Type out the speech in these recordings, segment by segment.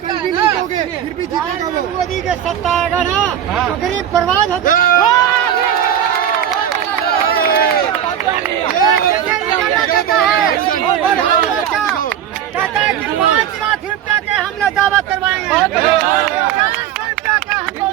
कल भी नहीं दोगे, फिर भी जीतेगा वो। मोदी के सत्ता आएगा ना तो गरीब बर्बाद होगा। 5 लाख रुपया के हमने दावा करवाएंगे। 400 रुपया का हमको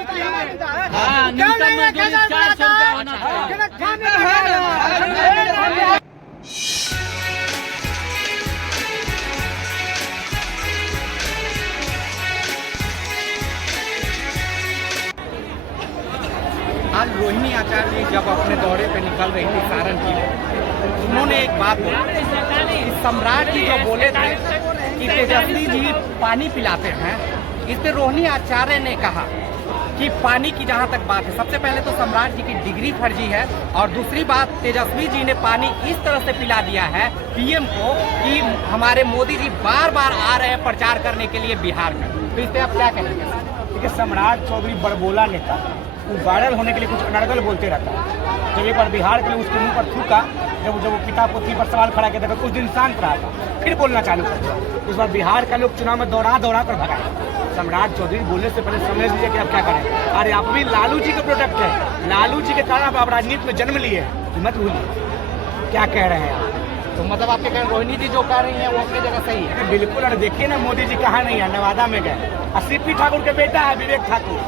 आज रोहिणी आचार्य जी जब अपने दौरे पे निकल रही थी सारण की, उन्होंने एक बात बोली, सम्राट जी जो बोले थे कि तेजस्वी जी पानी पिलाते हैं, इस पे रोहिणी आचार्य ने कहा कि पानी की जहां तक बात है, सबसे पहले तो सम्राट जी की डिग्री फर्जी है, और दूसरी बात तेजस्वी जी ने पानी इस तरह से पिला दिया है पीएम को कि हमारे मोदी जी बार बार आ रहे हैं प्रचार करने के लिए बिहार में। तो इस पे आप क्या कहेंगे? देखिए, सम्राट चौधरी बड़बोला नेता, वो वायरल होने के लिए कुछ अनर्गल बोलते रहता है। जब एक बार बिहार के लिए उसके मुंह पर थूका, जब वो किताब पोथी पर सवाल खड़ा किया था, कुछ दिन शांत रहा था, फिर बोलना चालू कर दिया। इस बार बिहार का लोग चुनाव में दौड़ा कर भगाया। सम्राट चौधरी बोलने से पहले समझ लीजिए कि आप क्या करें। अरे आप भी लालू जी का प्रोडक्ट है, लालू जी के कारण आप राजनीति में जन्म लिए, मत भूलिए क्या कह रहे हैं आप। तो मतलब आपके कहें रोहिणी जी जो कह रही हैं वो अपनी जगह सही है? बिल्कुल। और देखिए ना, मोदी जी कहाँ नहीं है, नवादा में गए। सीपी ठाकुर के बेटा है विवेक ठाकुर,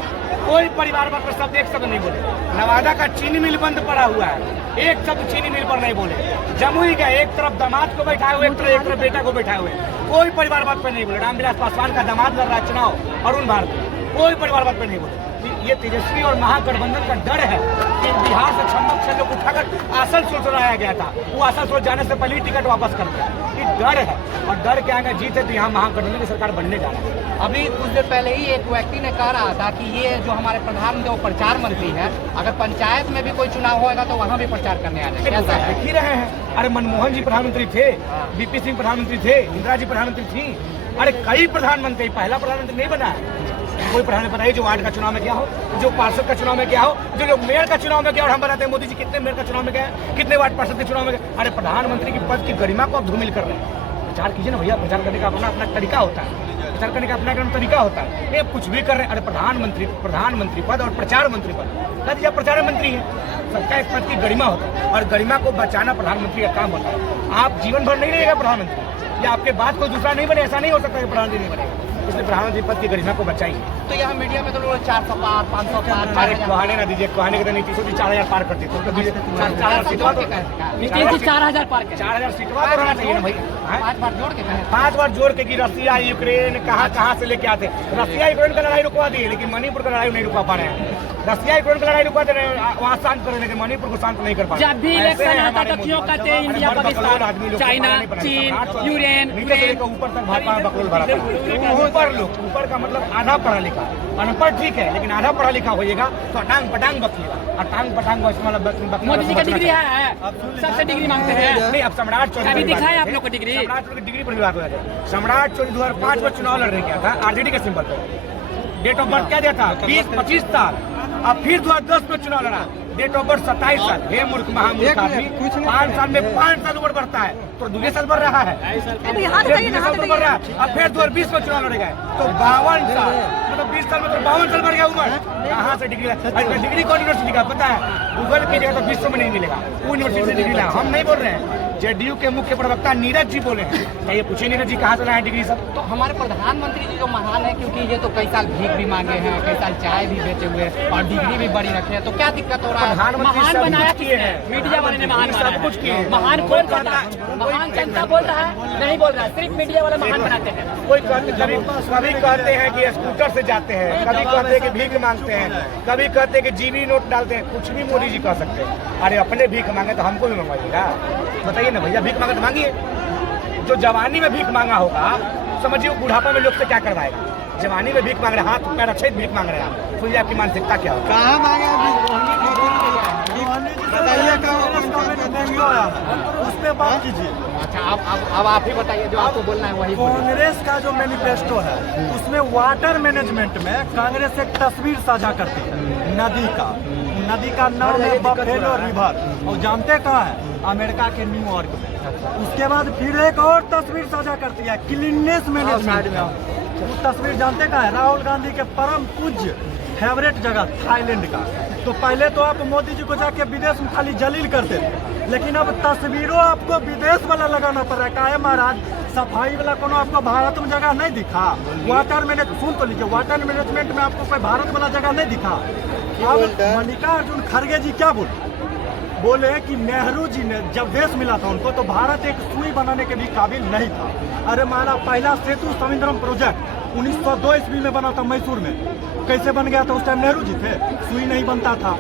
कोई परिवार पर शब्द एक शब्द नहीं बोले। नवादा का चीनी मिल बंद पड़ा हुआ है, एक शब्द चीनी मिल पर नहीं बोले। जमुई का एक तरफ दामाद को बैठाए हुए, एक तरफ बेटा को बैठाए हुए, कोई परिवार बात पर नहीं बोले। रामविलास पासवान का दामाद लड़ रहा है चुनाव, अरुण भारती, कोई परिवार बात पर नहीं बोले। ये तेजस्वी और महागठबंधन का डर है कि बिहार से छम्बक से लोग उठाकर आसनसोल चलाया गया था, वो आसनसोल जाने से पहले ही टिकट वापस कर दिया। ये डर है, और डर के आगे जीत है तो यहाँ महागठबंधन की सरकार बनने जा रहा है। अभी कुछ देर पहले ही एक व्यक्ति ने कह रहा था कि ये जो हमारे प्रधानमंत्री वो प्रचार मंत्री है, अगर पंचायत में भी कोई चुनाव होगा तो वहाँ भी प्रचार करने आ जाएंगे। कैसा है? देख ही रहे हैं। अरे मनमोहन जी प्रधानमंत्री थे, बीपी सिंह प्रधानमंत्री थे, इंदिरा जी प्रधानमंत्री थी। अरे कई प्रधानमंत्री, पहला प्रधानमंत्री नहीं बना है कोई। प्रधानमंत्री बताइए जो वार्ड का चुनाव में क्या हो, जो पार्षद का चुनाव में क्या हो, जो लोग मेयर का चुनाव में क्या। और हम बताते हैं मोदी जी कितने मेयर का चुनाव में गए, कितने वार्ड पार्षद के चुनाव में गए। अरे प्रधानमंत्री की पद की गरिमा को आप धूमिल कर रहे हैं। प्रचार कीजिए ना भैया, प्रचार करने का अपना अपना तरीका होता है, प्रचार करने का अपना तरीका होता है। ये कुछ भी कर रहे हैं। अरे प्रधानमंत्री पद और प्रचार मंत्री पद, कह दीजिए प्रचार मंत्री है, सबका एक पद की गरिमा होता है, और गरिमा को बचाना प्रधानमंत्री का काम होता है। आप जीवन भर नहीं रहेगा प्रधानमंत्री, या आपके बाद कोई दूसरा नहीं बने, ऐसा नहीं हो सकता कि प्रधानमंत्री नहीं बनेगा। इसलिए प्रधानमंत्री पद की गरिमा को बचाइए। तो यहाँ मीडिया में तो लोग 400 पार, 500 पार, अरे कहने ना दीजिए, कहने के तो नीतीश जी 4000 पार करती तो 4000 सीटवा तो 4000 पार 4000 सीटवा तो रहना चाहिए ना भाई। 5 बार जोड़ के 5 बार जोड़ के कि रसिया यूक्रेन कहाँ से लेके आते। रसिया यूक्रेन का लड़ाई रुकवा दिए, लेकिन मणिपुर का लड़ाई नहीं रुकवा पा रहे हैं। रसिया यूक्रेन का लड़ाई रुकवा दे रहे हैं, वहाँ शांत कर रहे हैं, लेकिन मणिपुर को शांत नहीं कर पा रहे। जब भी इलेक्शन आता तो क्यों कहते हैं इंडिया, पाकिस्तान, चाइना, चीन, यूरेन, ऊपर तक भाजपा में बकरोल भरा। ऊपर का मतलब आधा पढ़ा लिखा, अनपढ़ ठीक है, लेकिन आधा पढ़ा लिखा होइएगा तो टांग पटांग बकिएगा, और टांग पटांग मोदी जी का डिग्री है, सबसे डिग्री मांगते हैं। नहीं, अब सम्राट चौधरी अभी दिखाया आप लोग को डिग्री, सम्राट चौधरी डिग्री पर बात हो जाए। सम्राट चौधरी 2005 में चुनाव लड़ने गया था आरजेडी के सिंबल पर, डेट ऑफ बर्थ क्या दिया था 20-25 साल। अब फिर 2010 में चुनाव लड़ा, डेट ऑफ बर्थ 27 साल। हे मूर्ख महामूर्ख आदमी, 5 साल में 5 साल उम्र बढ़ता है तो 2 साल बढ़ रहा है, 2 साल बढ़ रहा है। अब फिर 2020 में चुनाव लड़े गए तो 52 साल, मतलब 20 साल में तो 52 साल बढ़ गया उम्र। कहाँ से डिग्री? डिग्री कौन यूनिवर्सिटी का पता है? गूगल की जगह तो विश्व में नहीं मिलेगा, वो यूनिवर्सिटी से डिग्री ला। हम नहीं बोल रहे हैं, जेडीयू के मुख्य प्रवक्ता नीरज जी बोले हैं। ये पूछे नीरज जी कहाँ से लाए डिग्री सब? तो हमारे प्रधानमंत्री जी जो महान है, क्योंकि ये तो कई साल भीख भी मांगे हैं, कई साल चाय भी बेचे हुए और डिग्री भी बड़ी रखे हैं, तो क्या दिक्कत हो रहा है? महान बनाया किए हैं, मीडिया वाले ने महान सब कुछ किए। महान कौन करता है? महान जनता बोल रहा है, नहीं बोल रहा है, सिर्फ मीडिया वाला महान बनाते हैं। कोई कभी कहते हैं कि स्कूटर से जाते हैं, कभी कहते हैं कि भीख मांगते हैं, कभी कहते हैं कि जीवी नोट डालते हैं, कुछ भी मोदी जी कह सकते हैं। अरे अपने भीख मांगे तो हमको भी मंगवाइएगा, बताइए ना भैया। भीख मांगे तो मांगिए, जो जवानी में भीख मांगा होगा समझिए वो बुढ़ापा में लोग से क्या करवाएगा। जवानी में भीख मांग रहे, हाथ पैर अच्छे भीख मांग रहे हैं, सुनिए आपकी मानसिकता क्या होगा। कहाँ मांगे उस पर बात कीजिए। अच्छा, अब आप ही बताइए, जो आपको बोलना है वही। कांग्रेस का जो मैनिफेस्टो है उसमें वाटर मैनेजमेंट में कांग्रेस एक तस्वीर साझा करती है नदी का नाम है बफेलो रिवर, और जानते कहाँ है? अमेरिका के न्यूयॉर्क में। उसके बाद फिर एक और तस्वीर साझा करती है क्लीननेस मैनेजमेंट में, वो तस्वीर जानते का है? राहुल गांधी के परम पूज्य फेवरेट जगह थाईलैंड का। तो पहले तो आप मोदी जी को जाके विदेश में खाली जलील करते थे, लेकिन अब तस्वीरों आपको विदेश वाला लगाना पड़ रहा है। काहे महाराज, सफाई वाला कोनो आपको भारत में जगह नहीं दिखा? वाटर मैनेज सुन तो लीजिए, वाटर मैनेजमेंट में आपको कोई भारत वाला जगह नहीं दिखा? अब मल्लिकार्जुन खड़गे जी क्या बोले कि नेहरू जी ने जब देश मिला था उनको तो भारत एक सुई बनाने के भी काबिल नहीं था। अरे माना पहला सेतु समुद्रम प्रोजेक्ट 1902 ईस्वी में बना था मैसूर में, कैसे बन गया था? उस टाइम नेहरू जी थे, सुई नहीं बनता था।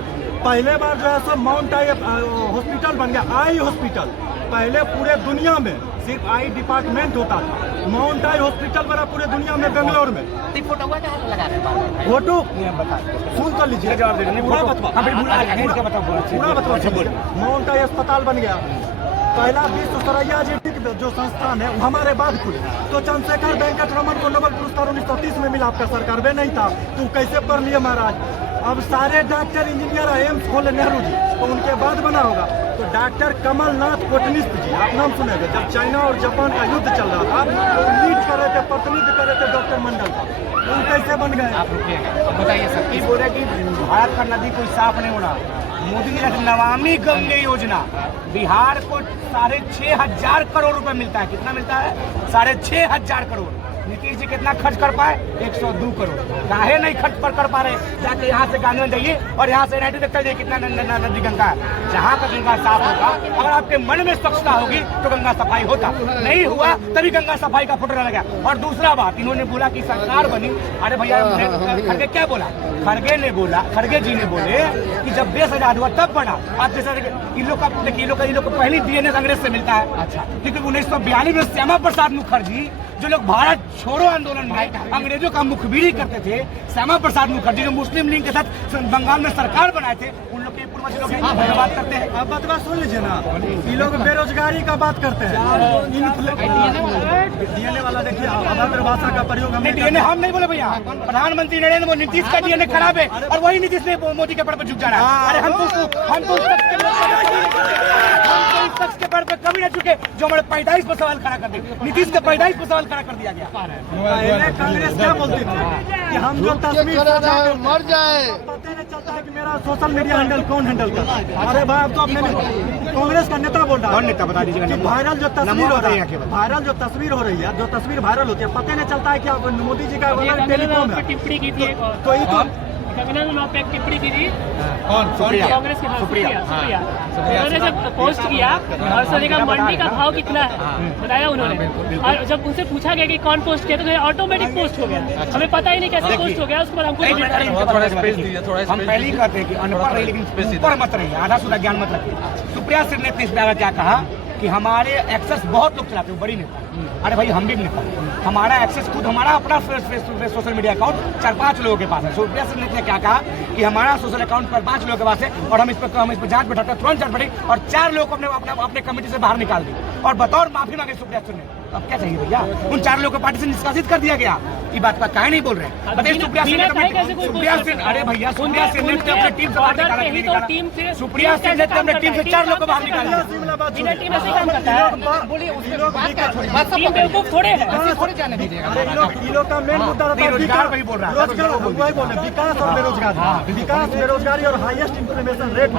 पहले बार जो है सो माउंट आई हॉस्पिटल बन गया, आई हॉस्पिटल। पहले पूरे दुनिया में सिर्फ आई डिपार्टमेंट होता था, माउंट आई हॉस्पिटल बना पूरे दुनिया में बेंगलोर में। फोटो हुआ क्या लगा रहे हैं? फोटो सुन तो लीजिए, जवाब दे पूरा बतवा। माउंट आई अस्पताल बन गया, पहला विश्वेश्वरैया जी जो संस्थान है वो हमारे बाद खुले। तो चंद्रशेखर वेंकट रमन को नोबेल पुरस्कार 1930 में मिला, आपका सरकार में नहीं था, तो कैसे पढ़ लिए महाराज? अब सारे डॉक्टर इंजीनियर एम्स खोले नेहरू जी, तो उनके बाद बना होगा। तो डॉक्टर कमलनाथ कोटनिस्क जी, आप नाम सुनेंगे, जब चाइना और जापान का युद्ध चल रहा था तो लीड कर रहे थे, प्रतिनिधित्व कर रहे थे डॉक्टर मंडल का, वो कैसे बन गए? आप रुकिएगा, बताइए सर। ये बोल रहे कि भारत का नदी कोई साफ नहीं होना। मोदी जी ने नमामि गंगे योजना, बिहार को 6,500 करोड़ रुपए मिलता है। कितना मिलता है? 6,500 करोड़। नीतीश जी कितना खर्च कर पाए? 102 करोड़। काहे नहीं खर्च कर पा रहे? जाके यहाँ से गांधी जाइए और यहाँ से NIT देखते जाइए कितना नदी गंगा है। जहाँ पर गंगा साफ होगा, अगर आपके मन में स्वच्छता होगी तो गंगा सफाई होता, नहीं हुआ तभी गंगा सफाई का फोटो लगा। और दूसरा बात, इन्होंने बोला कि सरकार बनी। अरे भैया, खड़गे क्या बोला? खड़गे जी ने बोले कि जब देश आजाद हुआ तब बना। आप जैसा इन लोग का पहली DNA अंग्रेज से मिलता है। अच्छा, क्योंकि 1942 में श्यामा प्रसाद मुखर्जी, जो लोग भारत छोड़ो आंदोलन में अंग्रेजों का मुखबिरी करते थे, श्यामा प्रसाद मुखर्जी जो मुस्लिम लीग के साथ बंगाल में सरकार बनाए थे, उन लोग के पूर्वज लोग बात करते हैं। अब बात सुन लीजिए ना, ये लोग बेरोजगारी का बात करते हैं। DNA वाला देखिए, अभद्र भाषा का प्रयोग DNA हम नहीं बोले भैया, प्रधानमंत्री नरेंद्र मोदी, नीतीश का DNA खराब है और वही नीतीश ने मोदी के पेड़ पर झुक जा रहा है। अरे हम तो इस शख्स के पेड़ पर कभी न झुके जो हमारे पैदाइश पर सवाल खड़ा कर दे। नीतीश के पैदाइश पर सवाल खड़ा कर दिया गया। पहले कांग्रेस क्या बोलती थी कि हम जो तस्वीर मर जाए, पता नहीं चलता है कि मेरा सोशल मीडिया हैंडल कौन हैंडल कर रहा है। अरे भाई, अब तो अपने कांग्रेस का नेता बोल रहा है। कौन नेता बता दीजिएगा? वायरल जो तस्वीर हो रही है, वायरल जो तस्वीर हो रही है, जो तस्वीर वायरल होती है, पता नहीं चलता है कि मोदी जी का टेलीकॉम है। टिप्पणी की थी, तो ये तो टिप्पणी की थी कौन? कांग्रेस के। सुप्रिया उन्होंने जब पोस्ट किया और उसने कहा मंडी का भाव कितना है बताया उन्होंने, और जब उनसे पूछा गया कि कौन पोस्ट किया तो ऑटोमेटिक पोस्ट हो गया। हमें पता ही नहीं कैसे पोस्ट हो गया, उसके बाद हमको हम पहले ही कहते हैं कि अनपढ़ रही लेकिन ऊपर मत रहिए, आधा सुधा ज्ञान मत रखिए। सुप्रिया सिंह ने इस बार क्या कहा कि हमारे एक्सेस बहुत लोग चलाते हैं, बड़ी नेता। अरे भाई, हम भी नेता, हमारा एक्सेस खुद, हमारा अपना सोशल मीडिया अकाउंट 4-5 लोगों के पास है। सुप्रिया सिंह ने क्या कहा कि हमारा सोशल अकाउंट 5 लोगों के पास है और हम इस पर जांच बैठाते, तुरंत जांच बैठी और 4 लोगों को अपने कमेटी से बाहर निकाल दी और बतौर माफी मांगी सुप्रिया सिंह ने। अब क्या चाहिए भैया? उन 4 लोगों को पार्टी से निष्कासित कर दिया गया। ये बात का काहे नहीं बोल रहे? बताइए, सुप्रिया सिंह, अरे भैया, सुप्रिया सिंह ने अपने टीम से बाहर निकाला। सुप्रिया सिंह ने अपने टीम से 4 लोगों को बाहर निकाला। थोड़े हैं, लोग का मेन मुद्दा बेरोजगार वही बोल रहा है। विकास और बेरोजगारी, विकास बेरोजगारी और हाईएस्ट इम्प्लीमेशन रेट।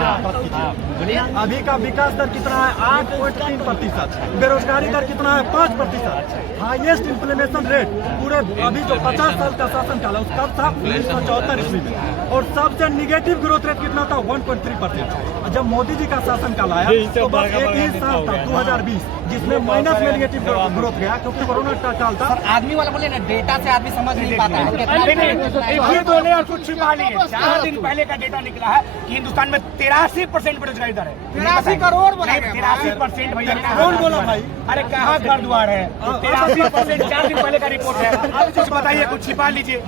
अभी का विकास दर कितना है? 8.3%। बेरोजगारी दर कितना है? 5%। हाईएस्ट इम्प्लीमेशन रेट पूरे अभी जो 50 साल का शासन काल है उसका था 1974 ईस्वी में, और सबसे निगेटिव ग्रोथ रेट कितना था? 1.3%। जब मोदी जी का शासन काल आया तो बस एक ही साल था 2020 जिसमें माइनस में निगेटिव ग्रोथ गया, क्योंकि कोरोना का काल था। आदमी वाला बोले ना, डेटा से आदमी समझ नहीं पाता है। बोले और कुछ छिपा लिए। 4 दिन पहले का डेटा निकला है कि हिंदुस्तान में 83% बेरोजगारी दर है। 83 करोड़ बोला, 83% भैया। कौन बोला भाई? अरे कहाँ घर द्वार है? 83% 4 दिन पहले का रिपोर्ट है। अब कुछ बताइए, कुछ छिपा लीजिए।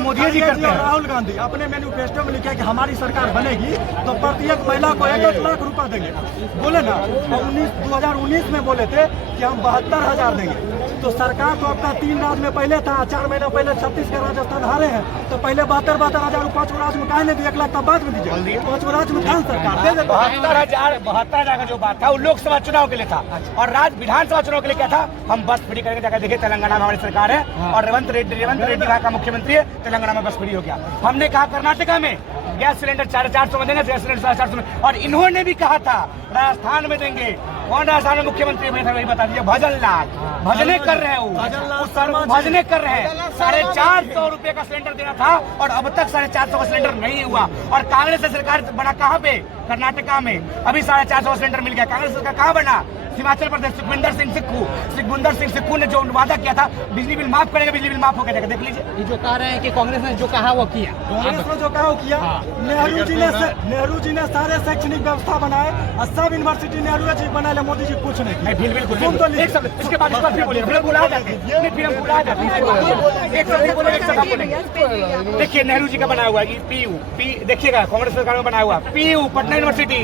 मोदी जी करते हैं। राहुल गांधी अपने मैनिफेस्टो में लिखा कि हमारी सरकार बनेगी तो प्रत्येक महिला को 1 लाख रुपया देंगे, बोले ना। 2019 में बोले थे कि हम 72,000 देंगे। तो सरकार तो आपका 3 राज्य में पहले था, 4 महीना पहले छत्तीसगढ़ राजस्थान हारे हैं, तो पहले 72,000 5 राज्य में काहे नहीं दिए, 1 लाख तब बाद में दीजिए, 5 राज्य में था सरकार दे देता। 72,000 का जो बात था वो लोकसभा चुनाव के लिए था, और राज्य विधानसभा चुनाव के लिए क्या था, हम बस फ्री करके जाकर देखे तेलंगाना में हमारी सरकार है और रेवंत रेड्डी वहाँ का मुख्यमंत्री है, तेलंगाना में बस फ्री हो गया। हमने कहा कर्नाटका में गैस सिलेंडर 450 में देंगे, गैस सिलेंडर 450 में, और इन्होंने भी कहा था राजस्थान में देंगे। कौन राजस्थान में मुख्यमंत्री बने थे वही बता दीजिए, भजन लाल। भजने कर रहे हैं, भजने कर रहे हैं। 450 रुपए का सिलेंडर देना था और अब तक 450 का सिलेंडर नहीं हुआ। और कांग्रेस सरकार बना कहाँ पे, कर्नाटका में, अभी 450 का सिलेंडर मिल गया। कांग्रेस सरकार कहाँ बना, हिमाचल प्रदेश, सुखविंदर सिंह सिक्कू ने जो वादा किया था बिजली बिल माफ करेगा, बिजली बिल माफ हो गया, देख लीजिए। ये जो कह रहे हैं कि कांग्रेस ने जो कहा वो किया, कांग्रेस ने जो कहा वो किया। नेहरू जी ने सारे शैक्षणिक व्यवस्था बनाए और सब यूनिवर्सिटी नेहरू जी बनाए, मोदी जी कुछ नहीं। बिल्कुल एक शब्द इसके बाद फिर बोलिए, फिर बुला जाते हैं, फिर हम बुला जाते हैं, एक शब्द बोले, एक शब्द आप बोलेंगे। देखिए नेहरू जी का बनाया हुआ है PU, देखिएगा कांग्रेस सरकार में बनाया हुआ PU Patna university,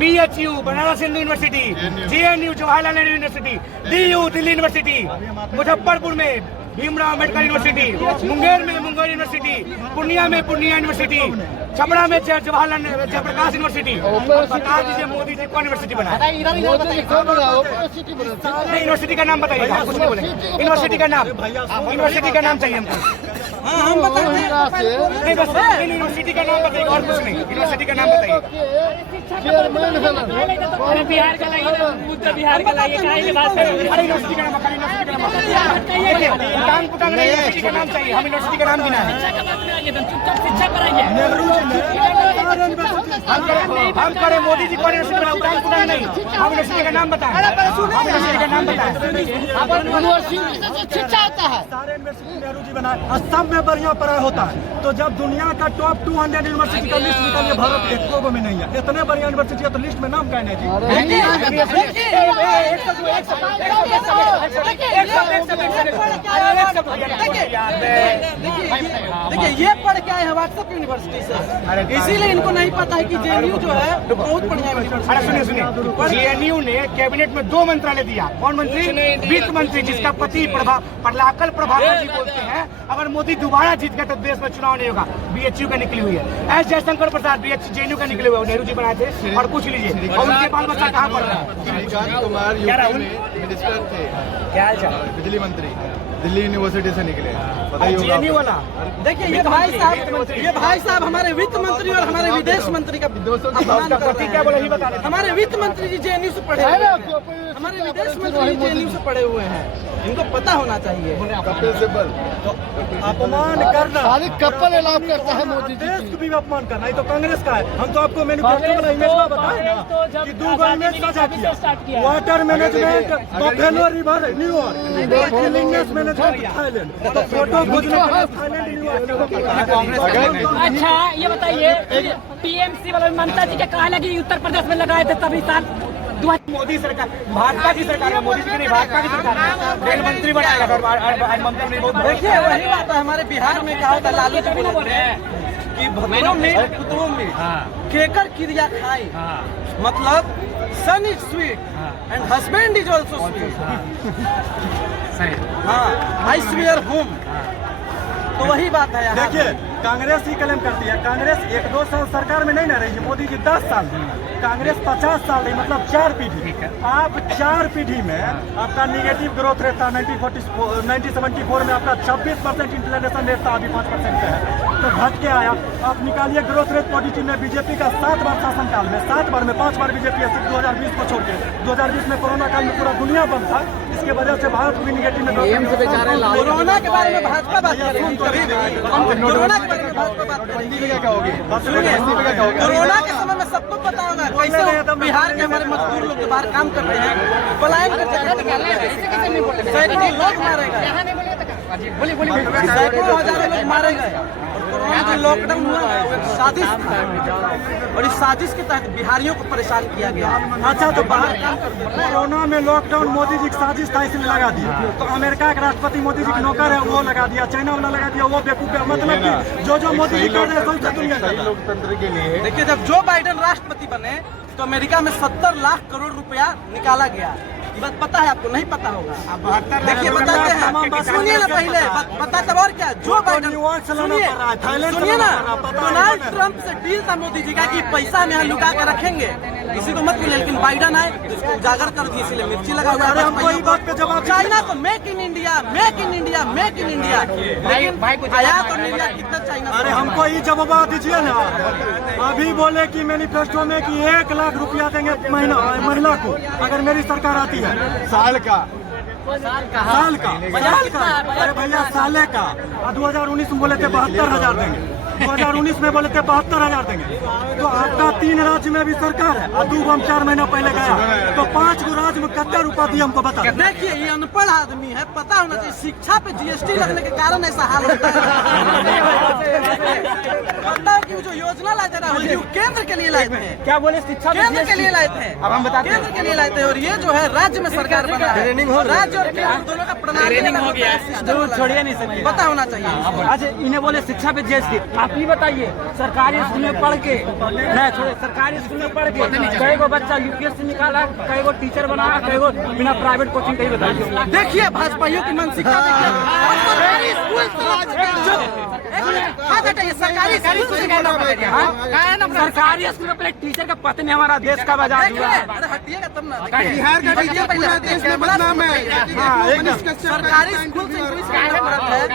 BHU Banaras Hindu university, JNU Jawaharlal Nehru university, DU Delhi university, Muzaffarpur में भीमराव अम्बेडकर यूनिवर्सिटी, मुंगेर में मुंगेर यूनिवर्सिटी, पूर्णिया में पूर्णिया यूनिवर्सिटी, छपरा में जवाहरलाल जयप्रकाश यूनिवर्सिटी। बता दीजिए मोदी जी कौन यूनिवर्सिटी बनाया? यूनिवर्सिटी का नाम बताइए, कुछ नहीं बोलेंगे। यूनिवर्सिटी का नाम चाहिए हमको। हाँ हम बताते नहीं बस यूनिवर्सिटी का नाम बताइए, और कुछ नहीं। यूनिवर्सिटी का नाम बताइए। बिहार का लाइए ना, मुद्दा बिहार का लाइए, काहे के बात कर रहे हैं? अरे यूनिवर्सिटी का नाम बताइए, यूनिवर्सिटी का नाम बताइए। पुटांग नहीं, यूनिवर्सिटी का नाम चाहिए, हम यूनिवर्सिटी का नाम गिना है। शिक्षा कराइए। हम करें मोदी जी को यूनिवर्सिटी बनाओ, पुटांग नहीं, हम यूनिवर्सिटी का नाम बताएं, हम यूनिवर्सिटी का नाम बताएं। शिक्षा होता है, सारे यूनिवर्सिटी नेहरू जी बनाए और सब में बढ़िया पढ़ाई होता है। तो जब दुनिया का टॉप 200 यूनिवर्सिटी का लिस्ट निकालिए, भारत एक को में नहीं है। इतने बढ़िया यूनिवर्सिटी है तो लिस्ट में नाम कहने जी। देखिए ये पढ़ के आए हैं व्हाट्सएप यूनिवर्सिटी से, इसीलिए इनको नहीं पता है कि JNU जो है बहुत बढ़िया यूनिवर्सिटी। अरे सुनिए, JNU ने कैबिनेट में 2 मंत्रालय दिया। कौन मंत्री? वित्त मंत्री, जिसका पति प्रलाकल प्रभाकर जी बोलते हैं अगर मोदी दोबारा जीत गए तो देश में चुनाव नहीं होगा। BHU का निकली हुई है। एस जयशंकर प्रसाद JNU का निकले हुए, नेहरू जी बनाए थे। और पूछ लीजिए और उनके बाल बच्चा कहाँ पढ़ रहा है? श्रीकांत कुमार मिनिस्टर थे, क्या हाल चाल? बिजली मंत्री, दिल्ली यूनिवर्सिटी से निकले, पता ही होगा। JNU वाला देखिए ये भाई साहब हमारे वित्त मंत्री और हमारे विदेश मंत्री का अपमान कर रहे हैं। क्या बोला, बता रहे। हमारे वित्त मंत्री जी JNU से पढ़े हुए हैं, हमारे विदेश मंत्री JNU से पढ़े हुए हैं, इनको पता होना चाहिए। कपिल सिब्बल अपमान करना, कपल अलाव करता है मोदी जी। देश को भी अपमान करना, ये तो कांग्रेस का है। हम तो आपको मैन्युफैक्चर वाला इमेज में बताए ना कि 2 इमेज साझा किया, water management Buffalo river New York, cleanness management Thailand, तो फोटो खोजने के लिए थाईलैंड न्यूयॉर्क। अच्छा ये बताइए, PMC वाला ममता जी के कहा लगी उत्तर प्रदेश में लगाए थे तभी साल मोदी सरकार, भाजपा की सरकार है, मोदी जी की नहीं, भाजपा की सरकार है। रेल मंत्री बनाएगा और ममता ने बहुत। देखिए वही बात है, हमारे बिहार में क्या होता है, लालू जी बोलते हैं कि भगवानों में कुतुबों में केकर क्रिया खाई, मतलब son is sweet and husband is also sweet. हाँ, आई स्वेयर होम, तो वही बात है। देखिए कांग्रेस ही क्लेम करती है, कांग्रेस 1-2 साल सरकार में नहीं ना रही, मोदी जी 10 साल, कांग्रेस 50 साल रही, मतलब 4 पीढ़ी। आप 4 पीढ़ी में आपका निगेटिव ग्रोथ रेट था। 1974 में आपका 26% इंफ्लेशन रेट था, अभी 5% पे है, तो घट के आया। आप निकालिए ग्रोथ रेट पॉजिटिव में। बीजेपी का 7 बार शासनकाल में 7 बार में 5 बार बीजेपी है, सिर्फ 2020 को छोड़ के। 2020 में कोरोना काल में पूरा दुनिया बंद था, इसके वजह से भारत भी निगेटिव में। कोरोना के बारे में भाजपा बात कर रही है, कोरोना के बारे में भाजपा बात कर रही है। क्या होगी? कोरोना के समय में सबको पता होगा कैसे बिहार के हमारे मजदूर लोग जो बाहर काम कर रहे हैं पलायन करके सैकड़ों लोग मारे गए, सैकड़ों हजारों लोग मारे गए। कोरोना जो लॉकडाउन हुआ है वो एक साजिश था, और इस साजिश के तहत बिहारियों को परेशान किया गया। अच्छा तो बाहर कोरोना में लॉकडाउन मोदी जी की साजिश था इसलिए लगा दिया, तो अमेरिका के राष्ट्रपति मोदी जी की नौकर है वो लगा दिया, चाइना वाला लगा दिया, वो बेवकूफ है। मतलब कि जो मोदी जी कर रहे हैं सबसे दुनिया का लोकतंत्र के लिए देखिए, जब जो बाइडेन राष्ट्रपति बने तो अमेरिका में 70 लाख करोड़ रुपया निकाला गया, ये बात पता है आपको? नहीं पता होगा। देखिए बताते हैं, सुनिए ना पहले बताते और क्या। जो बाइडेन सुनिए ना, डोनाल्ड ट्रंप से डील था मोदी जी का कि पैसा हम यहाँ लुका के रखेंगे, इसी को मत बोले, लेकिन बाइडेन आए इसको उजागर कर दिए, इसलिए मिर्ची लगा हुआ है। चाइना तो make in India, make in India, make in India, लेकिन आयात और निर्यात कितना चाइना। अरे हमको ये जवाब दीजिए ना। अभी बोले कि मैनिफेस्टो में कि 1 लाख रुपया देंगे महिला को अगर मेरी सरकार आती है। साल का साल का अरे भैया साले का। 2019 में बोले थे 72,000 देंगे, 2019 में बोले थे 72,000 देंगे। तो आपका 3 राज्य में भी सरकार है और 2 हम 4 महीना पहले गया, तो 5 गो राज्य में कितना रुपया दिए हमको बता। देखिए ये अनपढ़ आदमी है, पता होना चाहिए। शिक्षा पे जीएसटी लगने के कारण ऐसा हाल होता है। पता है कि जो योजना लाए थे राहुल जी केंद्र के लिए लाए थे। क्या बोले? शिक्षा केंद्र के लिए लाए थे। अब हम बताते हैं केंद्र के लिए लाए थे, और ये जो है राज्य में सरकार बना है, राज्य और केंद्र दोनों का प्रणाली हो गया है, छोड़िए नहीं सकते। पता होना चाहिए। अच्छा इन्हें बोले शिक्षा पे जीएसटी। आप ये बताइए, सरकारी स्कूल में पढ़ के नहीं छोड़े, सरकारी स्कूल में पढ़ के कई गो बच्चा यूपीएससी निकाला, कई गो टीचर बना, कई गो बिना प्राइवेट कोचिंग कहीं बताइए। देखिए भाजपाइयों की मानसिकता देखिए। सरकारी स्कूल सरकारी स्कूल में पहले टीचर का पता नहीं हमारा देश का बजा हुआ है। हटिएगा तब ना। बिहार का टीचर पूरा देश में बदनाम है। सरकारी स्कूल से कोई फर्क है।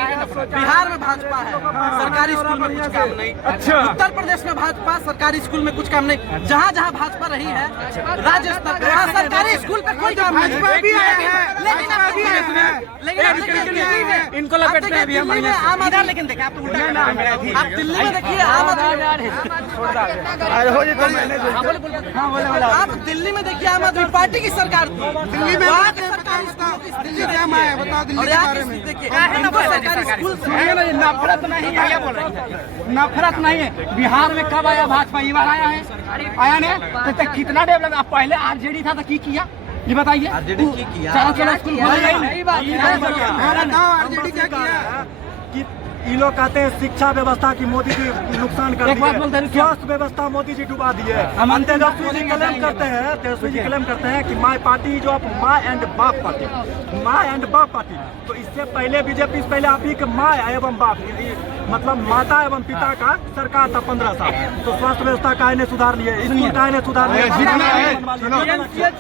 बिहार में भाजपा है, सरकारी स्कूल में कुछ काम नहीं। अच्छा। उत्तर प्रदेश में भाजपा, सरकारी स्कूल में कुछ काम नहीं। जहाँ जहाँ भाजपा रही है राज्य स्तर पर, वहाँ सरकारी स्कूल पे कोई काम नहीं। लेकिन इनको लपेटते हैं अभी हम दिल्ली में आम आदमी, लेकिन देखिए आप तो उल्टा आप दिल्ली में देखिए आम आदमी, आप दिल्ली में देखिए आम आदमी पार्टी की सरकार थी। दिल्ली में वहाँ की सरकारी स्कूलों की स्थिति देखिए, और यहाँ की स्थिति देखिए। सरकारी स्कूल नफरत नहीं है, नफरत नहीं है। बिहार में कब आया भाजपा? ये बार आया है, आया नहीं तो कितना डेवलप। पहले आरजेडी था तो की किया ये बताइए। आरजेडी की किया, चलो स्कूल आरजेडी क्या किया कि ये लोग कहते हैं शिक्षा व्यवस्था की मोदी जी नुकसान कर एक बात बोलते हैं, स्वास्थ्य व्यवस्था मोदी जी डुबा दिए। तेजस्वी जी क्लेम करते हैं कि माई पार्टी जो आप माँ एंड बाप पार्टी, माँ एंड बाप पार्टी। तो इससे पहले बीजेपी से पहले आप ही के माँ एवं बाप मतलब माता एवं पिता का सरकार था 15 साल। तो स्वास्थ्य व्यवस्था का इन्हें सुधार लिए, स्कूल का इन्हें सुधार लिए।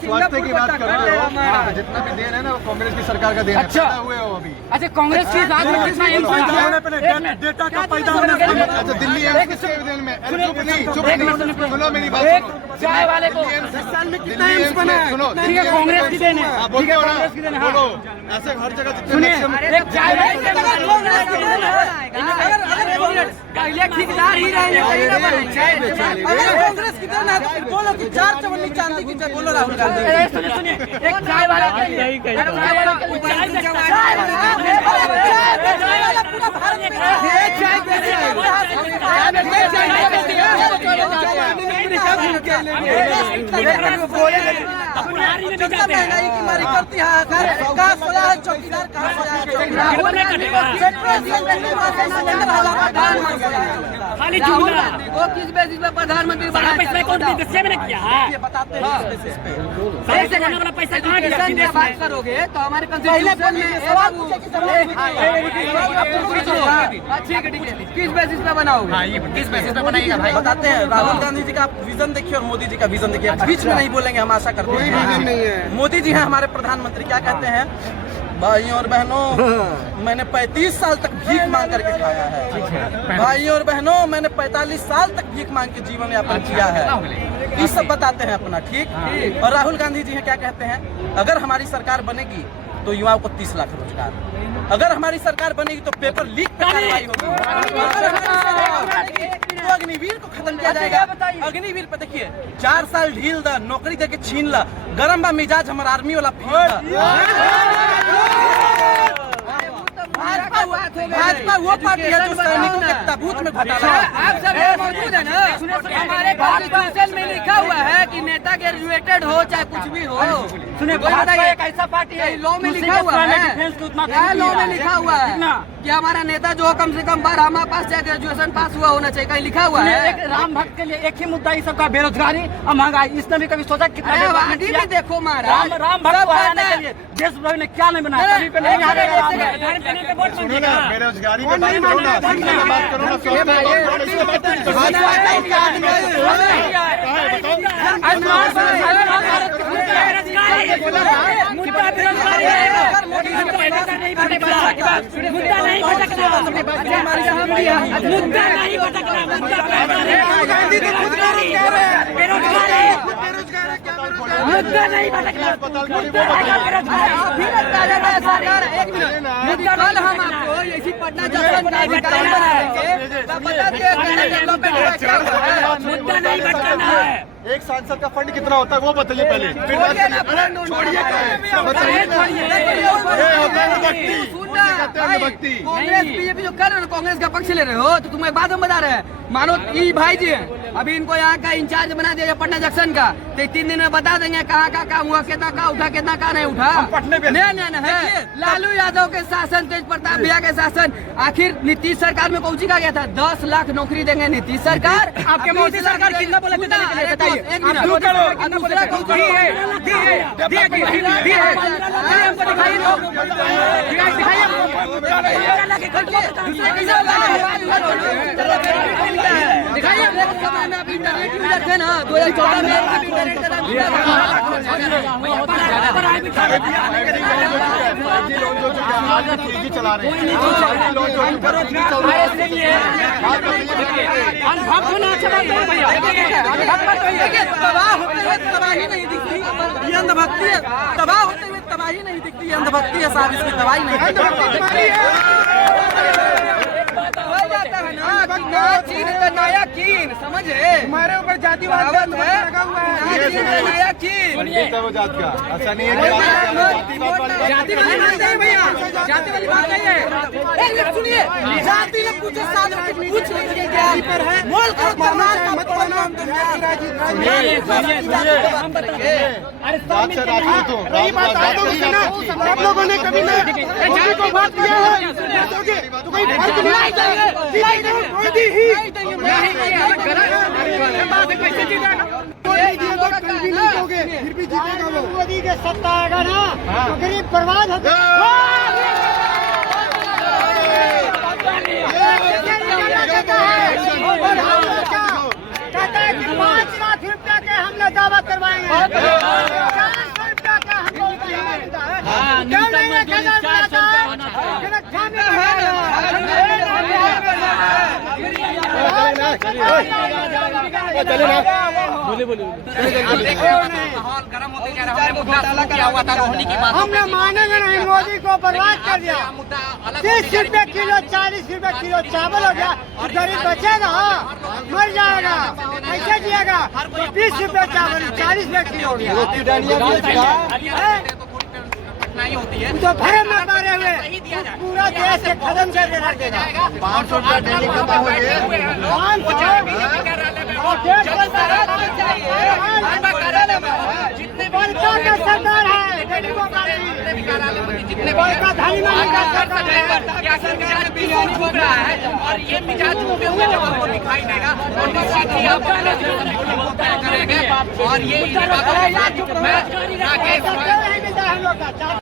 स्वास्थ्य की बात कर रहे हो, जितना भी देन है ना वो कांग्रेस की सरकार का देन है। अच्छा हुए हो अभी। अच्छा कांग्रेस की राज में कितना डेटा का पैदा होने से अच्छा दिल्ली एम्स के देन में चुप नहीं सुनो मेरी बात चाय वाले को 10 साल में कितना एम्स बना है? ठीक है कांग्रेस की देन है, ठीक है कांग्रेस की देन है। बोलो ऐसे हर जगह सुनिए एक चाय वाले पहले ठेकेदार ही रहेंगे, कहीं ना बनेंगे। अगर कांग्रेस की देन है तो फिर बोलो कि 4 चवन्नी चांदी की जय बोलो राहुल गांधी। सुनिए एक चाय वाले के लिए पूरा भारत में जनता महंगाई की मारी करती है। कहाँ सोया है चौकीदार, कहाँ सोया है चौकीदार। खाली झूला वो किस बेसिस पे प्रधानमंत्री बना? पैसा कौन विदेश में किया है? ये बताते हैं इस बेसिस पे। पैसे देने वाला पैसा कहाँ गया? विदेश बात में करोगे तो हमारे कॉन्स्टिट्यूशन में सवाल पूछे कि ठीक है किस बेसिस पे बनाओगे? किस बेसिस पे बनाइएगा भाई? बताते हैं। राहुल गांधी जी का विजन देखिए और मोदी जी का विजन देखिए, बीच में नहीं बोलेंगे, हम आशा करते हैं। मोदी जी हैं हमारे प्रधानमंत्री, क्या कहते हैं? भाइयों और बहनों मैंने 35 साल तक भीख मांग करके खाया है। भाइयों और बहनों मैंने 45 साल तक भीख मांग के जीवन यापन किया है। ये सब बताते हैं अपना, ठीक। और राहुल गांधी जी हैं क्या कहते हैं? अगर हमारी सरकार बनेगी तो युवाओं को 30 लाख रोजगार, अगर हमारी सरकार बनेगी तो पेपर लीक पे कार्रवाई होगी, अगर हमारी सरकार बनेगी तो अग्निवीर को खत्म किया जाएगा। अग्निवीर पे देखिए 4 साल ढील दा, नौकरी देके छीन ला, गरम बा मिजाज हमारा आर्मी वाला फील दा। भाजपा वो पार्टी है जो सैनिकों के ताबूत में घोटाला। आप सब मौजूद है ना, हमारे कॉन्स्टिट्यूशन में लिखा हुआ है कि नेता ग्रेजुएटेड हो चाहे कुछ भी हो। सुने, भाजपा एक ऐसा पार्टी है, लॉ में लिखा हुआ है, क्या लॉ में लिखा हुआ है कि हमारा नेता जो कम से कम 12वां पास या ग्रेजुएशन पास हुआ होना चाहिए, कहीं लिखा हुआ है? राम भक्त के लिए एक ही मुद्दा ही सबका बेरोजगारी और महंगाई। इसने भी कभी सोचा कितना वादी भी देखो महाराज, राम भक्त को हराने के लिए देश भर ने क्या नहीं बनाया? कभी पे नहीं हारेगा राम भक्त। सुनो ना, बेरोजगारी के बारे में करो ना, शिक्षा की बात करो ना, स्वास्थ्य की बात करो ना, इसके बाद कल हम आपको इसी पटना जंक्शन का अधिकारी बनाएंगे, तब बता दिए मुद्दा नहीं भटकाना है। एक सांसद का फंड कितना होता है वो बताइए पहले, फिर बात करिए। छोड़िए भक्ति। कांग्रेस बीजेपी जो कर रहे हो, कांग्रेस का पक्ष ले रहे हो, तो तुम्हें बाद में बता रहे हैं। मानो ई भाई जी हैं, अभी इनको यहाँ का इंचार्ज बना दिया पटना जंक्शन का, तो 3 दिन में बता देंगे कहाँ का काम हुआ, कितना का उठा, कितना का नहीं उठा। नहीं है लालू यादव के शासन, तेज प्रताप भैया के शासन। आखिर नीतीश सरकार में कौन सी का गया था 10 लाख नौकरी देंगे नीतीश सरकार। आपके मोदी सरकार कितना बोला एक मिनट, दूसरा कौन सी है? दिखाइए लोकसभा में अभी इंटरनेट यूजर थे ना 2014 में इंटरनेट का नाम चला रहे तबाह होते हुए तबाही नहीं दिखती, ये अंधभक्ति है। तबाह होते हुए तबाही नहीं दिखती, ये अंधभक्ति है साहब, इसकी तबाही नहीं दिखती। जाता है ना कि ना चीन का नया कीन, समझे? हमारे ऊपर जातिवाद है, नया कीन। वो जात का अच्छा नहीं है, जाति वाली बात नहीं भैया, जाति वाली बात नहीं है। सुनिए, जाति ने पूछे साल पूछ लीजिए क्या पर है, मोल करो प्रमाण मत करना। बात से राजनीति हो, आप लोगों ने कभी नहीं को बात किया है तो कोई फर्क नहीं चाहिए, फिर भी जीतेगा वो। मोदी के सत्ता आएगा ना तो गरीब बर्बाद होगा। कहता है कि 5 लाख रुपया के हमने दावा करवाएंगे, 400 रुपया का हमको क्यों नहीं 1000 मिलता है? चले ना, हमने मानेंगे नहीं, मोदी को बर्बाद कर दिया। 30 रुपए किलो 40 रुपए किलो चावल हो गया, गरीब बचेगा, मर जाएगा, कैसे जिएगा? 20 रुपए चावल 40 रुपए किलो हो गया। तो भरे में मारे हुए पूरा देश से खत्म करके रख देगा। 500 रुपया डेली कमा हो गया। का सरकार है, गरीबों का नहीं। का धनी का सरकार ठोक रहा है और ये मिजाज छुपे हुए जब आपको दिखाई देगा और निश्चित ही आप करेंगे। और ये मैं राकेश